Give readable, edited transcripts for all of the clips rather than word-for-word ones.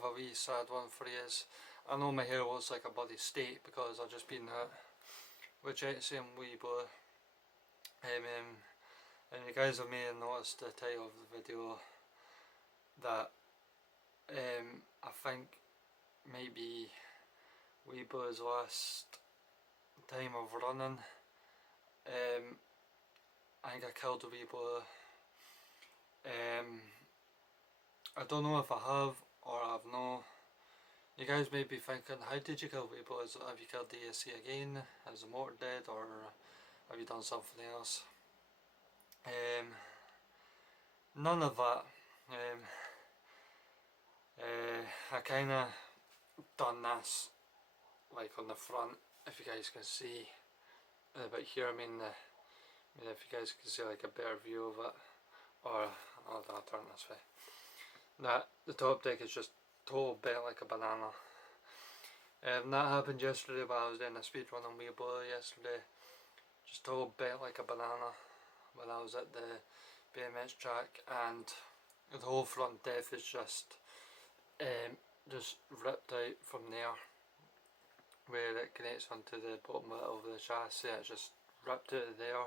have a wee sad one for you. I know my hair looks like a bloody steak because I've just been out with same wee boy. And you guys have may have noticed the title of the video that I think maybe wee boy's last time of running. I think I killed a wee boy. I don't know if I have or I've not. You guys may be thinking, how did you kill wee boys? Have you killed the AC again? Is the motor dead, or have you done something else? None of that. I kinda done this like on the front, if you guys can see but here, I mean if you guys can see like a better view of it, or I'll turn this way. That the top deck is just total bent like a banana. That happened yesterday while I was doing a speed run on wee boy yesterday. Just total bent like a banana when I was at the BMX track, and the whole front deck is just ripped out from there where it connects onto the bottom of the chassis. It just ripped out of there.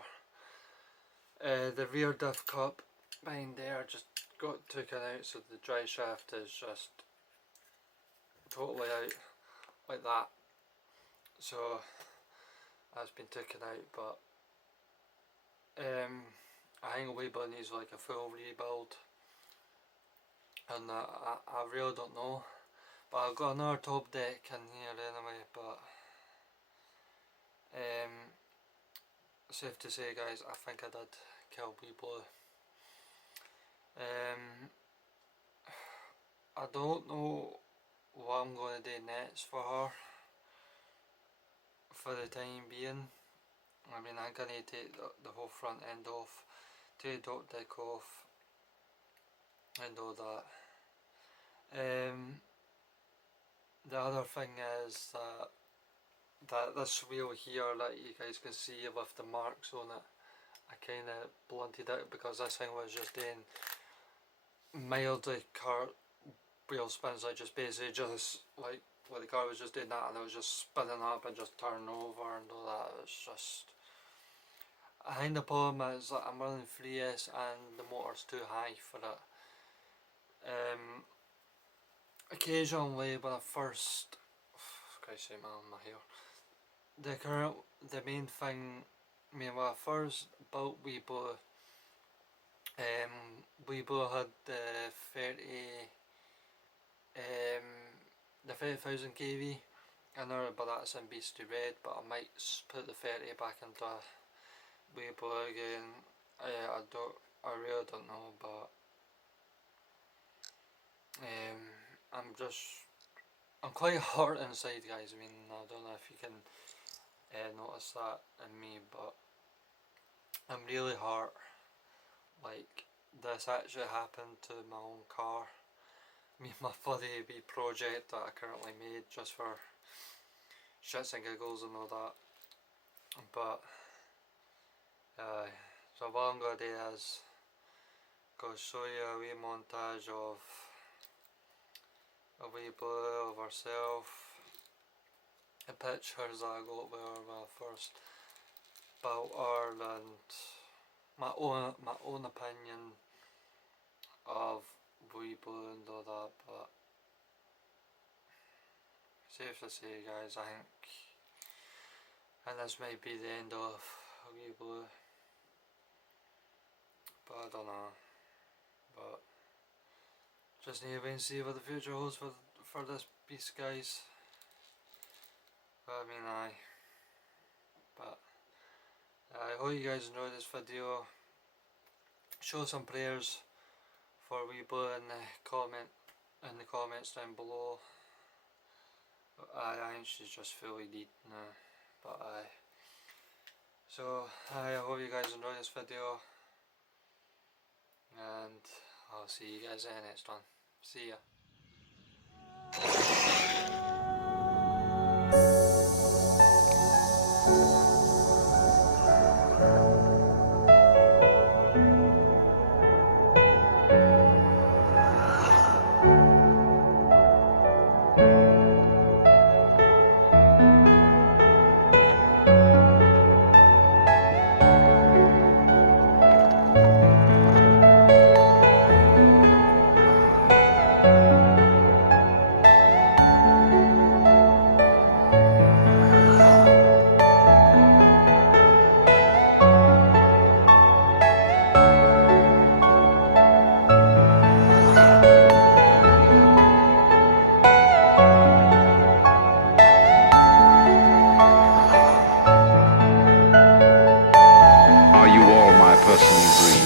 The rear diff cup behind there just got taken out, so the dry shaft is just totally out like that. So that's been taken out, but I think wee boy needs like a full rebuild, and I really don't know. But I've got another top deck in here anyway, but safe to say guys, I think I did kill wee boy. I don't know what I'm going to do next for her for the time being. I mean, I'm going to take the whole front end off, take the top deck off and all that. The other thing is that this wheel here that you guys can see with the marks on it, I kind of blunted it because this thing was just doing mildly car wheel spins, like just basically just like the car was just doing that, and it was just spinning up and just turning over and all that. It was just, I think the problem is that I'm running 3S and the motor's too high for it. Occasionally when I first, Christ sake man, my hair. The main thing, I mean when I first built wee boy, wee boy had the 30,000 kV. I know but that's in Beastie Red, but I might put the 30 back into wee boy again. I really don't know, but I'm quite hurt inside guys. I mean, I don't know if you can notice that in me, but I'm really hurt. Like, this actually happened to my own car. I mean, my bloody wee project that I currently made just for shits and giggles and all that. But so what I'm going to do is go show you a wee montage of a wee boy of herself, the pictures that I got with her when I first built her, and my own opinion of wee boy and all that. But safe to say guys, I think, and this might be the end of wee boy, but I don't know. But just need to wait and see what the future holds for this piece guys. I mean, but I hope you guys enjoyed this video. Show some prayers for wee boy in the comments down below. I think she's just fully dead now, but so I hope you guys enjoyed this video, and I'll see you guys in the next one. See ya. person you breathe.